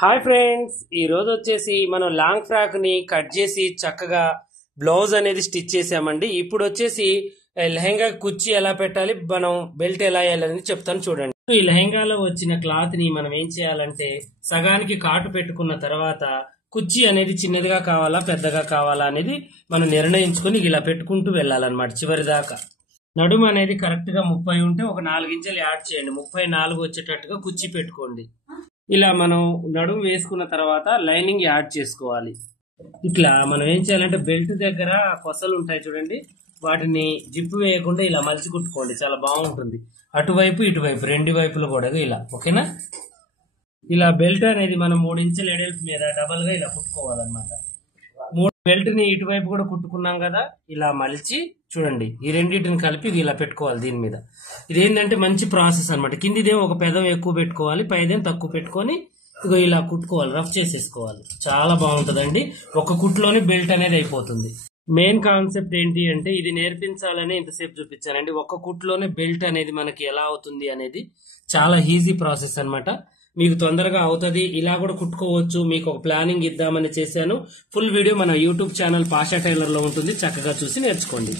Hi friends, ఈ రోజు వచ్చేసి మనం లాంగ్ ఫ్రాక్ ని కట్ చేసి చక్కగా బ్లౌజ్ అనేది స్టిచ్ చేసామండి. ఇప్పుడు వచ్చేసి లెహంగా కుచ్చి ఎలా పెట్టాలి, మనం బెల్ట్ ఎలా వేయాలని చెప్తాను చూడండి. ఈ లెహంగాలో వచ్చిన క్లాత్ ని మనం ఏం చేయాలంటే సగానికి కాటు పెట్టుకున్న తర్వాత కుచ్చి అనేది చిన్నదిగా కావాలా పెద్దగా కావాలా అనేది మనం నిర్ణయించుకుని ఇలా పెట్టుకుంటూ వెళ్ళాలన్నమాట చివరి దాకా. నడుము అనేది కరెక్ట్ గా 30 ఉంటే ఒక 4 ఇంచులు యాడ్ చేయండి. 34 వచ్చేటట్టుగా కుచ్చి పెట్టుకోండి. ఇలా మనం నడుము వేసుకున్న తర్వాత లైనింగ్ యాడ్ చేసుకోవాలి. ఇట్లా మనం ఏం చేయాలంటే బెల్ట్ దగ్గర కొసలు ఉంటాయి చూడండి, వాటిని జిప్పు వేయకుండా ఇలా మలిచి కుట్టుకోండి, చాలా బాగుంటుంది. అటువైపు ఇటువైపు రెండు వైపులు కూడా ఇలా. ఓకేనా? ఇలా బెల్ట్ అనేది మనం 3 ఇంచుల ఎడల్పు మీద డబల్ గా ఇలా కుట్టుకోవాలన్నమాట. బెల్ట్ ని ఇటువైపు కూడా కుట్టుకున్నాం కదా, ఇలా మలిచి చూడండి ఈ రెండింటిని కలిపి ఇలా పెట్టుకోవాలి. దీని మీద ఇదేంటంటే మంచి ప్రాసెస్ అనమాట. కిందిదేమో ఒక పెదం ఎక్కువ పెట్టుకోవాలి, పైదేం తక్కువ పెట్టుకొని ఇగో ఇలా కుట్టుకోవాలి, రఫ్ చేసేసుకోవాలి. చాలా బాగుంటుందండి. ఒక కుట్లోనే బెల్ట్ అనేది అయిపోతుంది. మెయిన్ కాన్సెప్ట్ ఏంటి అంటే ఇది నేర్పించాలని ఇంతసేపు చూపించానండి. ఒక కుట్లోనే బెల్ట్ అనేది మనకి ఎలా అవుతుంది అనేది చాలా ఈజీ ప్రాసెస్ అనమాట. మీకు తొందరగా అవుతుంది. ఇలా కూడా కుట్టుకోవచ్చు. మీకు ఒక ప్లానింగ్ ఇద్దామని చేశాను. ఫుల్ వీడియో మన యూట్యూబ్ ఛానల్ పాషా టైలర్ లో ఉంటుంది, చక్కగా చూసి నేర్చుకోండి.